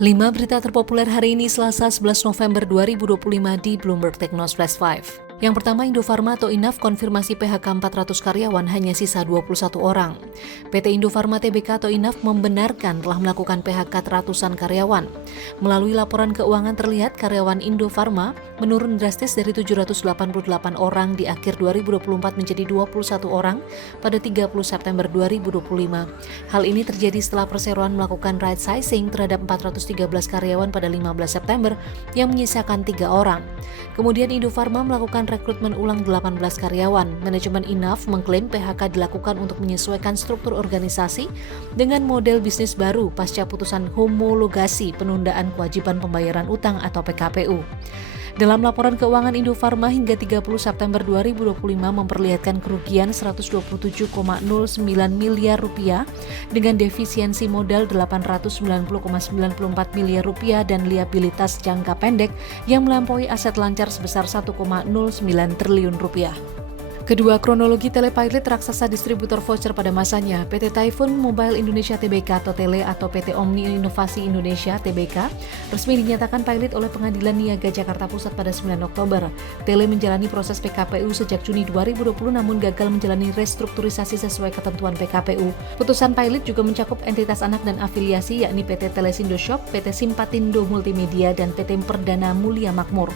5 berita terpopuler hari ini Selasa 11 November 2025 di Bloomberg Technos Flash 5. Yang pertama, Indofarma atau INAF konfirmasi PHK 400 karyawan, hanya sisa 21 orang. PT Indofarma Tbk atau INAF membenarkan telah melakukan PHK ratusan karyawan. Melalui laporan keuangan terlihat karyawan Indofarma menurun drastis dari 788 orang di akhir 2024 menjadi 21 orang pada 30 September 2025. Hal ini terjadi setelah perseroan melakukan right sizing terhadap 413 karyawan pada 15 September yang menyisakan 3 orang. Kemudian Indofarma melakukan rekrutmen ulang 18 karyawan. Manajemen INAF mengklaim PHK dilakukan untuk menyesuaikan struktur organisasi dengan model bisnis baru pasca putusan homologasi penundaan kewajiban pembayaran utang atau PKPU. Dalam laporan keuangan Indofarma hingga 30 September 2025 memperlihatkan kerugian 127,09 miliar rupiah dengan defisiensi modal 890,94 miliar rupiah dan liabilitas jangka pendek yang melampaui aset lancar sebesar 1,09 triliun rupiah. Kedua, kronologi Telepilot raksasa distributor voucher pada masanya. PT Typhoon Mobile Indonesia Tbk atau Tele atau PT Omni Inovasi Indonesia Tbk resmi dinyatakan pilot oleh Pengadilan Niaga Jakarta Pusat pada 9 Oktober. Tele menjalani proses PKPU sejak Juni 2020 namun gagal menjalani restrukturisasi sesuai ketentuan PKPU. Putusan pilot juga mencakup entitas anak dan afiliasi yakni PT Telesindo Shop, PT Simpatindo Multimedia, dan PT Perdana Mulia Makmur.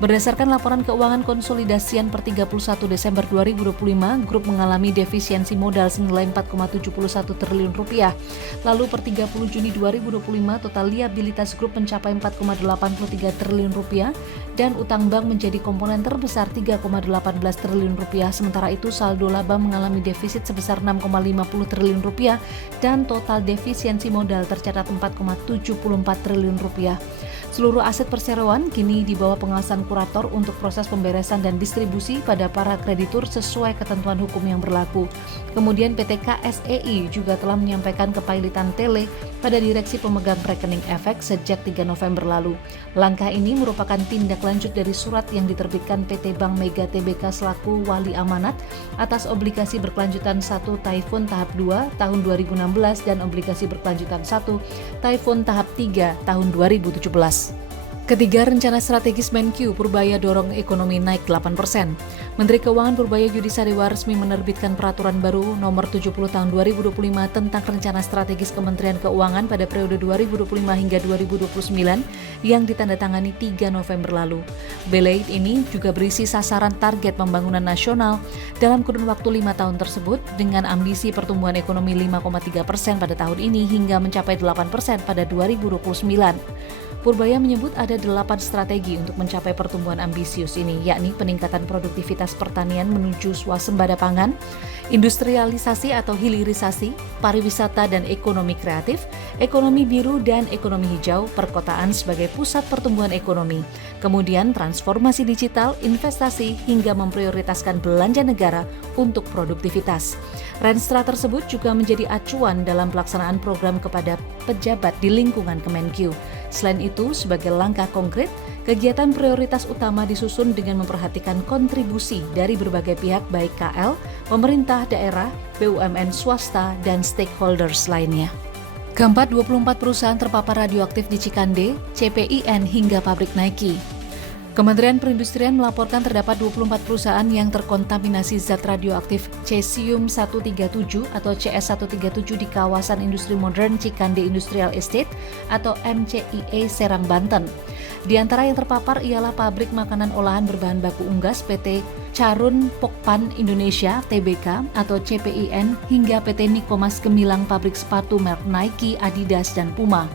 Berdasarkan laporan keuangan konsolidasian per 31 Desember 2025, grup mengalami defisiensi modal senilai 4,71 triliun rupiah. Lalu per 30 Juni 2025, total liabilitas grup mencapai 4,83 triliun rupiah dan utang bank menjadi komponen terbesar 3,18 triliun rupiah. Sementara itu saldo laba mengalami defisit sebesar 6,50 triliun rupiah dan total defisiensi modal tercatat 4,74 triliun rupiah. Seluruh aset perseroan kini di bawah pengawasan kurator untuk proses pemberesan dan distribusi pada para kreditur sesuai ketentuan hukum yang berlaku. Kemudian PT KSEI juga telah menyampaikan kepailitan Tele pada direksi pemegang rekening efek sejak 3 November lalu. Langkah ini merupakan tindak lanjut dari surat yang diterbitkan PT Bank Mega Tbk selaku wali amanat atas obligasi berkelanjutan 1 Typhoon tahap 2 tahun 2016 dan obligasi berkelanjutan 1 Typhoon tahap 3 tahun 2017. Ketiga, rencana strategis Menkyu Purbaya dorong ekonomi naik 8%. Menteri Keuangan Purbaya Yudi Sariwa resmi menerbitkan peraturan baru nomor 70 tahun 2025 tentang rencana strategis Kementerian Keuangan pada periode 2025 hingga 2029 yang ditandatangani 3 November lalu. Belait ini juga berisi sasaran target pembangunan nasional dalam kurun waktu 5 tahun tersebut dengan ambisi pertumbuhan ekonomi 5,3% pada tahun ini hingga mencapai 8% pada 2029. Purbaya menyebut ada 8 strategi untuk mencapai pertumbuhan ambisius ini, yakni peningkatan produktivitas pertanian menuju swasembada pangan, industrialisasi atau hilirisasi, pariwisata dan ekonomi kreatif, ekonomi biru dan ekonomi hijau, perkotaan sebagai pusat pertumbuhan ekonomi, kemudian transformasi digital, investasi, hingga memprioritaskan belanja negara untuk produktivitas. Renstra tersebut juga menjadi acuan dalam pelaksanaan program kepada pejabat di lingkungan Kemenkyu. Selain itu, sebagai langkah konkret, kegiatan prioritas utama disusun dengan memperhatikan kontribusi dari berbagai pihak baik KL, pemerintah daerah, BUMN swasta, dan stakeholders lainnya. Keempat, 24 perusahaan terpapar radioaktif di Cikande, CPIN hingga pabrik Nike. Kementerian Perindustrian melaporkan terdapat 24 perusahaan yang terkontaminasi zat radioaktif cesium-137 atau CS137 di kawasan industri modern Cikande Industrial Estate atau MCIE Serang, Banten. Di antara yang terpapar ialah pabrik makanan olahan berbahan baku unggas PT Carun Pokpan Indonesia Tbk atau CPIN hingga PT Nikomas Gemilang pabrik sepatu merek Nike, Adidas, dan Puma.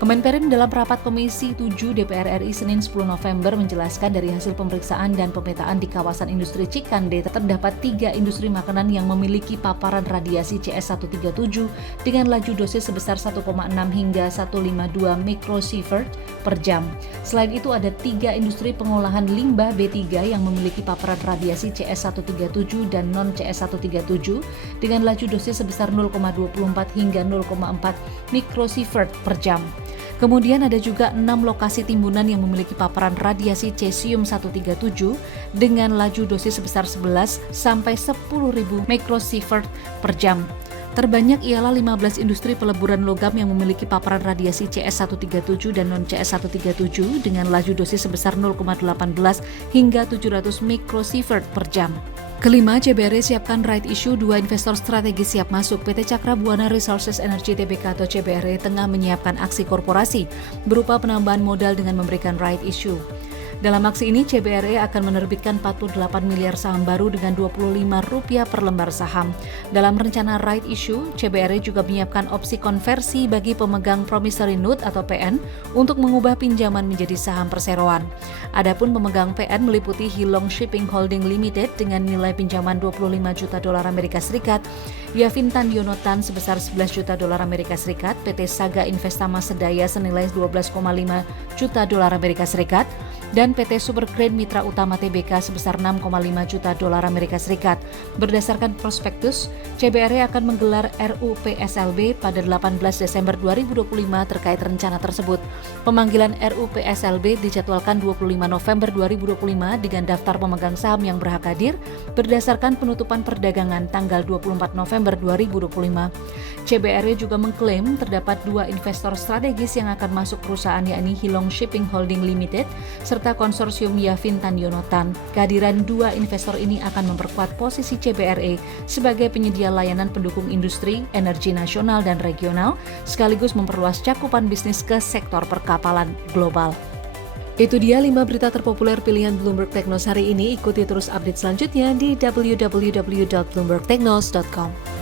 Kemenperin dalam rapat Komisi 7 DPR RI Senin 10 November menjelaskan dari hasil pemeriksaan dan pemetaan di kawasan industri Cikande terdapat 3 industri makanan yang memiliki paparan radiasi CS137 dengan laju dosis sebesar 1,6 hingga 152 mikrosievert per jam. Selain itu ada 3 industri pengolahan limbah B3 yang memiliki paparan radiasi CS137 dan non-CS137 dengan laju dosis sebesar 0,24 hingga 0,4 mikrosievert per jam. Kemudian ada juga 6 lokasi timbunan yang memiliki paparan radiasi cesium-137 dengan laju dosis sebesar 11 sampai 10.000 mikrosievert per jam. Terbanyak ialah 15 industri peleburan logam yang memiliki paparan radiasi CS137 dan non-CS137 dengan laju dosis sebesar 0,18 hingga 700 mikrosievert per jam. Kelima, CBRE siapkan right issue, 2 investor strategis siap masuk. PT Cakra Buana Resources Energy Tbk atau CBRE tengah menyiapkan aksi korporasi berupa penambahan modal dengan memberikan right issue. Dalam aksi ini, CBRE akan menerbitkan 48 miliar saham baru dengan Rp25 per lembar saham. Dalam rencana right issue, CBRE juga menyiapkan opsi konversi bagi pemegang promissory note atau PN untuk mengubah pinjaman menjadi saham perseroan. Adapun pemegang PN meliputi Hilong Shipping Holding Limited dengan nilai pinjaman $25 juta Amerika Serikat, Yavintan Yonotan sebesar $11 juta Amerika Serikat, PT Saga Investama Sedaya senilai $12,5 juta Amerika Serikat, dan PT Supergrade Mitra Utama Tbk sebesar $6,5 juta Amerika Serikat. Berdasarkan prospektus, CBRE akan menggelar RUPSLB pada 18 Desember 2025 terkait rencana tersebut. Pemanggilan RUPSLB dijadwalkan 25 November 2025 dengan daftar pemegang saham yang berhak hadir berdasarkan penutupan perdagangan tanggal 24 November 2025. CBRE juga mengklaim terdapat 2 investor strategis yang akan masuk perusahaan yakni Hilong Shipping Holding Limited serta konsorsium Yavintan Yonotan. Kehadiran 2 investor ini akan memperkuat posisi CBRE sebagai penyedia layanan pendukung industri, energi nasional dan regional, sekaligus memperluas cakupan bisnis ke sektor perkapalan global. Itu dia 5 berita terpopuler pilihan Bloomberg Technos hari ini. Ikuti terus update selanjutnya di www.bloombergtechnos.com.